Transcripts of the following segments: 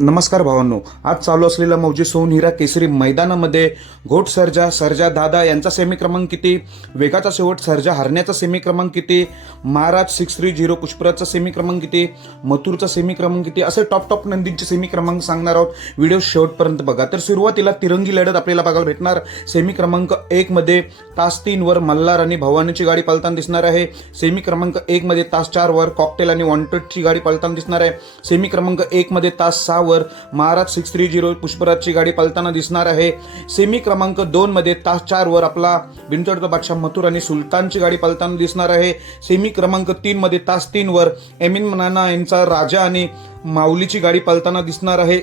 नमस्कार भावांनो, आज चालू असलेल्या मौजे सोनहिरा केसरी मैदानामध्ये घोट सर्जा दादा यांचा सेमी क्रमांक किती, वेगाचा शेवट सर्जा हरण्याचा सेमी क्रमांक किती, महाराज 630 पुष्पराजचा सेमी क्रमांक किती, मथुरचा सेमी क्रमांक किती, असे टॉप नंदींचे सेमी क्रमांक सांगणार आहोत. व्हिडिओ शेवटपर्यंत बघा. तर सुरुवातीला तिरंगी लढत आपल्याला बघायला भेटणार. सेमी क्रमांक 1 मध्ये तास 3 वर मल्हार आणि भवानीची गाडी पळताना दिसणार आहे. सेमी क्रमांक 1 मध्ये तास 4 वर कॉकटेल आणि वॉन्टेडची गाडी पळताना दिसणार आहे. सेमी क्रमांक 1 मध्ये तास 6 वर महाराज 630 पुष्पराजची गाडी पळताना दिसणार आहे. सेमी क्रमांक 2 मध्ये तास 4 वर आपला बिनचोडचा बादशाह मथुर आणि सुलतानची गाडी पळताना दिसणार आहे. सेमी क्रमांक 3 मध्ये तास 3 वर एमिन मनाना यांचा राजा आणि माऊलीची गाडी पळताना दिसणार आहे.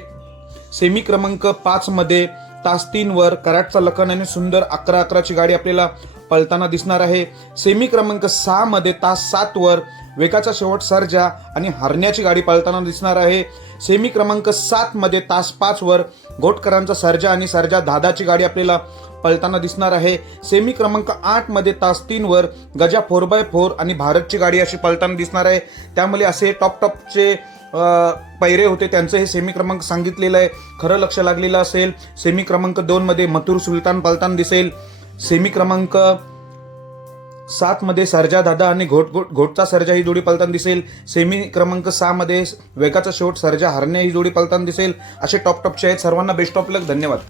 सेमी क्रमांक 5 मध्ये तास 3 वर कराडचा लखन आणि सुंदर 11-11ची गाडी आपल्याला पळताना दिसणार आहे. सेमी क्रमांक 6 मध्ये तास 7 वर वेगाचा शेवट सर्जा आणि हरण्याची गाडी पळताना दिसणार आहे. सेमी क्रमांक 7 मध्ये तास 5 वर घोटकरांचा सर्जा आणि सर्जा दादाची गाडी आपल्याला पळताना दिसणार आहे. सेमी क्रमांक 8 मध्ये तास 3 वर गजा 4x4 आणि भारतची गाडी अशी पळताना दिसणार आहे. त्यामुळे असे टॉपचे पैरे होते, त्यांचं हे सेमी क्रमांक सांगितलेलं आहे. खरं लक्ष लागलेलं असेल. सेमी क्रमांक 2 मध्ये मथुर सुलतान पळताना दिसेल. सेमी क्रमांक 7 मध्ये सर्जा दादा आणि घोटचा सर्जा ही जोडी पळताना दिसेल. सेमी क्रमांक 6 मध्ये वेगाचा शेवट सर्जा हरणे ही जोडी पळताना दिसेल. असे टॉपचे आहेत. सर्वांना बेस्ट ऑफ लक. धन्यवाद.